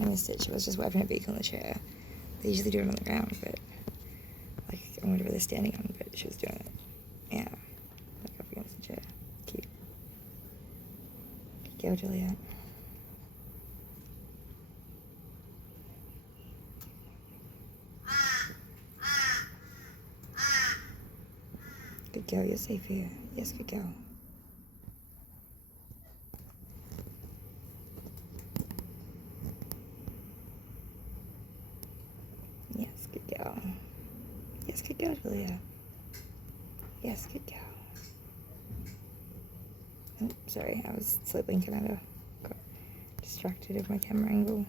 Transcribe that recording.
I missed it. She was just wiping her beak on the chair. They usually do it on the ground, but like on whatever they're standing on, but she was doing it. Yeah. Like up against the chair. Cute. Go, Juliet. Good girl, you're safe here. Yes, good girl. Yes, good girl. Yes, good girl, Julia. Yes, good girl. Oh, sorry, I was sleep blinking at her. Got distracted of my camera angle.